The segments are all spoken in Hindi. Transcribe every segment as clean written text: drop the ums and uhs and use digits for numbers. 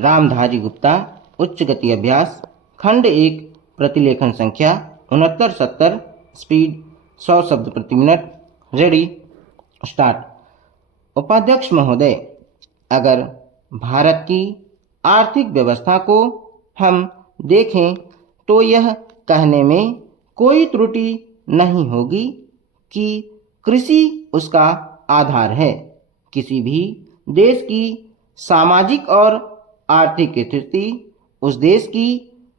रामधारी गुप्ता, उच्च गति अभ्यास, खंड 1, प्रतिलेखन संख्या 6970, स्पीड 100 शब्द प्रति मिनट। Ready, start. उपाध्यक्ष महोदय, अगर भारत की आर्थिक व्यवस्था को हम देखें तो यह कहने में कोई त्रुटि नहीं होगी कि कृषि उसका आधार है। किसी भी देश की सामाजिक और आर्थिक स्थिति उस देश की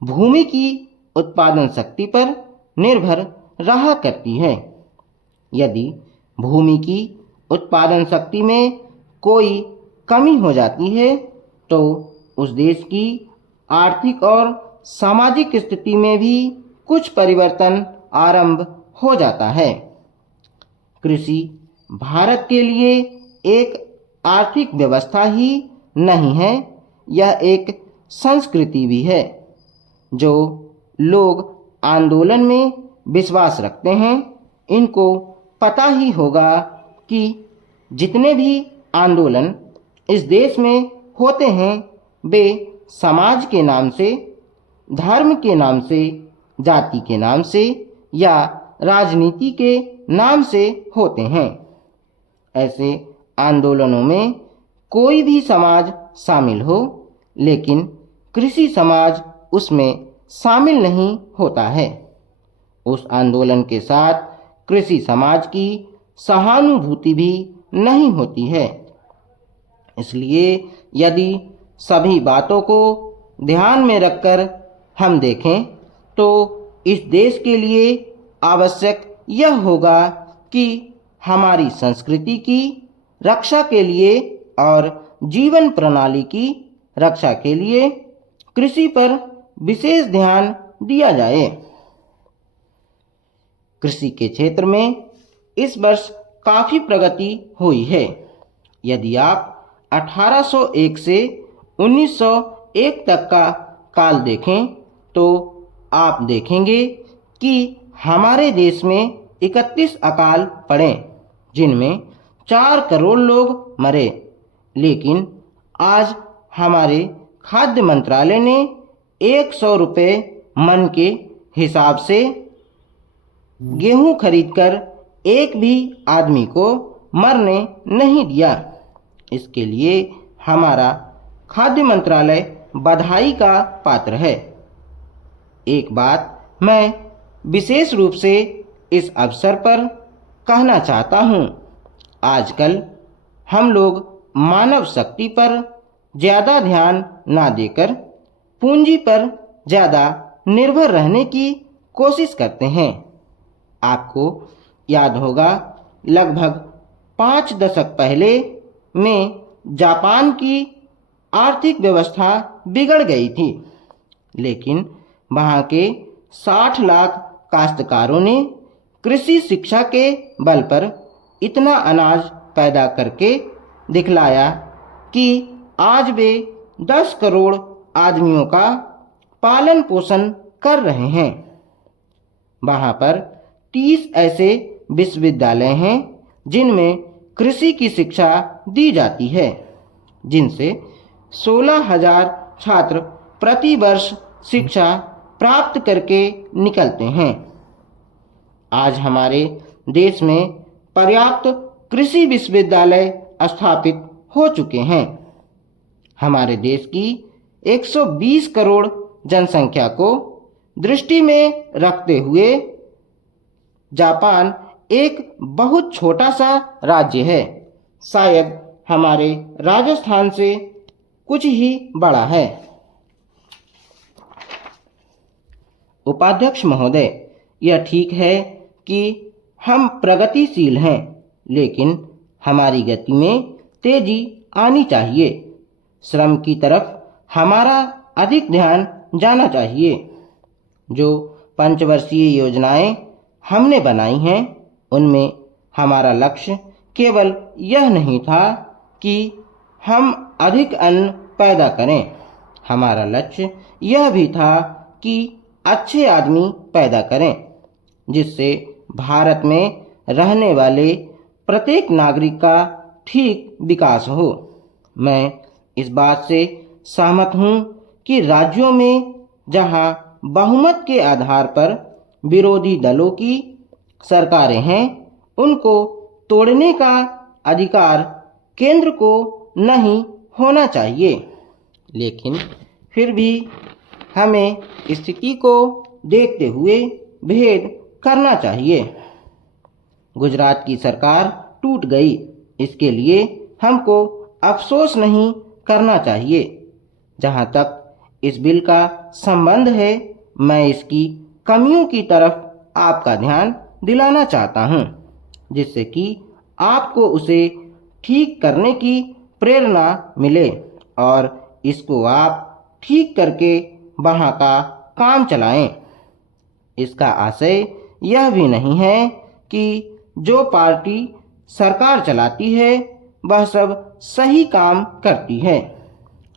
भूमि की उत्पादन शक्ति पर निर्भर रहा करती है। यदि भूमि की उत्पादन शक्ति में कोई कमी हो जाती है तो उस देश की आर्थिक और सामाजिक स्थिति में भी कुछ परिवर्तन आरंभ हो जाता है। कृषि भारत के लिए एक आर्थिक व्यवस्था ही नहीं है, यह एक संस्कृति भी है। जो लोग आंदोलन में विश्वास रखते हैं, इनको पता ही होगा कि जितने भी आंदोलन इस देश में होते हैं वे समाज के नाम से, धर्म के नाम से, जाति के नाम से या राजनीति के नाम से होते हैं। ऐसे आंदोलनों में कोई भी समाज शामिल हो, लेकिन कृषि समाज उसमें शामिल नहीं होता है। उस आंदोलन के साथ कृषि समाज की सहानुभूति भी नहीं होती है। इसलिए यदि सभी बातों को ध्यान में रखकर हम देखें तो इस देश के लिए आवश्यक यह होगा कि हमारी संस्कृति की रक्षा के लिए और जीवन प्रणाली की रक्षा के लिए कृषि पर विशेष ध्यान दिया जाए। कृषि के क्षेत्र में इस वर्ष काफ़ी प्रगति हुई है। यदि आप 1801 से 1901 तक का काल देखें तो आप देखेंगे कि हमारे देश में 31 अकाल पड़े, जिनमें 4 करोड़ लोग मरे। लेकिन आज हमारे खाद्य मंत्रालय ने 100 रुपये मन के हिसाब से गेहूं खरीदकर एक भी आदमी को मरने नहीं दिया। इसके लिए हमारा खाद्य मंत्रालय बधाई का पात्र है। एक बात मैं विशेष रूप से इस अवसर पर कहना चाहता हूँ। आजकल हम लोग मानव शक्ति पर ज़्यादा ध्यान ना देकर पूंजी पर ज़्यादा निर्भर रहने की कोशिश करते हैं। आपको याद होगा, लगभग 5 दशक पहले में जापान की आर्थिक व्यवस्था बिगड़ गई थी, लेकिन वहाँ के 60 लाख काश्तकारों ने कृषि शिक्षा के बल पर इतना अनाज पैदा करके दिखलाया कि आज वे 10 करोड़ आदमियों का पालन पोषण कर रहे हैं। वहाँ पर 30 ऐसे विश्वविद्यालय हैं जिनमें कृषि की शिक्षा दी जाती है, जिनसे 16,000 छात्र प्रति वर्ष शिक्षा प्राप्त करके निकलते हैं। आज हमारे देश में पर्याप्त कृषि विश्वविद्यालय स्थापित हो चुके हैं। हमारे देश की 120 करोड़ जनसंख्या को दृष्टि में रखते हुए जापान एक बहुत छोटा सा राज्य है, शायद हमारे राजस्थान से कुछ ही बड़ा है। उपाध्यक्ष महोदय, यह ठीक है कि हम प्रगतिशील हैं, लेकिन हमारी गति में तेजी आनी चाहिए। श्रम की तरफ हमारा अधिक ध्यान जाना चाहिए। जो पंचवर्षीय योजनाएं हमने बनाई हैं, उनमें हमारा लक्ष्य केवल यह नहीं था कि हम अधिक अन्न पैदा करें। हमारा लक्ष्य यह भी था कि अच्छे आदमी पैदा करें, जिससे भारत में रहने वाले प्रत्येक नागरिक का ठीक विकास हो। मैं इस बात से सहमत हूँ कि राज्यों में जहाँ बहुमत के आधार पर विरोधी दलों की सरकारें हैं, उनको तोड़ने का अधिकार केंद्र को नहीं होना चाहिए। लेकिन फिर भी हमें स्थिति को देखते हुए भेद करना चाहिए। गुजरात की सरकार टूट गई, इसके लिए हमको अफसोस नहीं करना चाहिए। जहाँ तक इस बिल का संबंध है, मैं इसकी कमियों की तरफ आपका ध्यान दिलाना चाहता हूँ, जिससे कि आपको उसे ठीक करने की प्रेरणा मिले और इसको आप ठीक करके वहाँ का काम चलाएं। इसका आशय यह भी नहीं है कि जो पार्टी सरकार चलाती है वह सब सही काम करती है,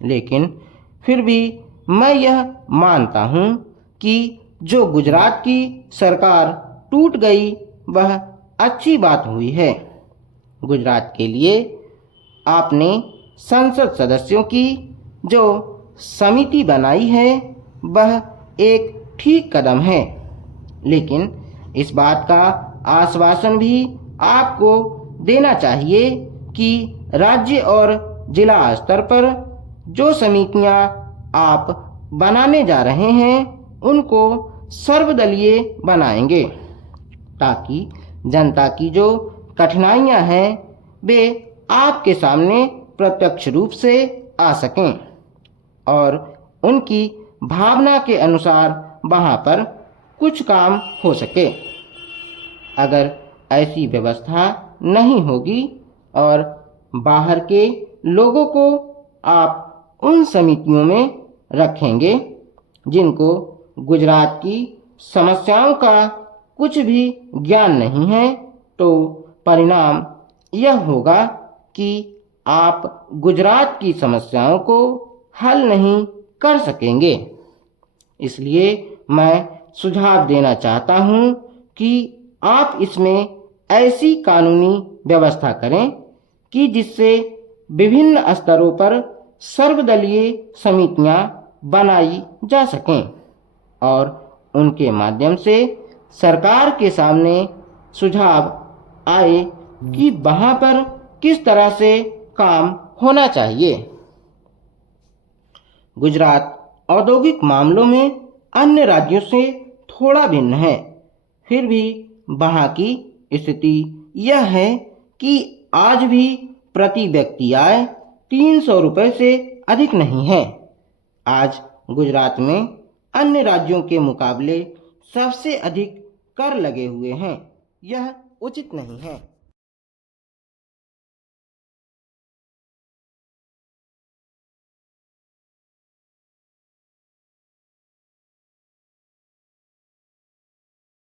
लेकिन फिर भी मैं यह मानता हूँ कि जो गुजरात की सरकार टूट गई वह अच्छी बात हुई है। गुजरात के लिए आपने संसद सदस्यों की जो समिति बनाई है वह एक ठीक कदम है, लेकिन इस बात का आश्वासन भी आपको देना चाहिए कि राज्य और जिला स्तर पर जो समितियां आप बनाने जा रहे हैं उनको सर्वदलीय बनाएंगे, ताकि जनता की जो कठिनाइयां हैं वे आपके सामने प्रत्यक्ष रूप से आ सकें और उनकी भावना के अनुसार वहाँ पर कुछ काम हो सके। अगर ऐसी व्यवस्था नहीं होगी और बाहर के लोगों को आप उन समितियों में रखेंगे जिनको गुजरात की समस्याओं का कुछ भी ज्ञान नहीं है, तो परिणाम यह होगा कि आप गुजरात की समस्याओं को हल नहीं कर सकेंगे। इसलिए मैं सुझाव देना चाहता हूँ कि आप इसमें ऐसी कानूनी व्यवस्था करें कि जिससे विभिन्न स्तरों पर सर्वदलीय समितियां बनाई जा सकें और उनके माध्यम से सरकार के सामने सुझाव आए कि वहाँ पर किस तरह से काम होना चाहिए। गुजरात औद्योगिक मामलों में अन्य राज्यों से थोड़ा भिन्न है, फिर भी वहाँ की स्थिति यह है कि आज भी प्रति व्यक्ति आय 300 रुपये से अधिक नहीं है। आज गुजरात में अन्य राज्यों के मुकाबले सबसे अधिक कर लगे हुए हैं, यह उचित नहीं है।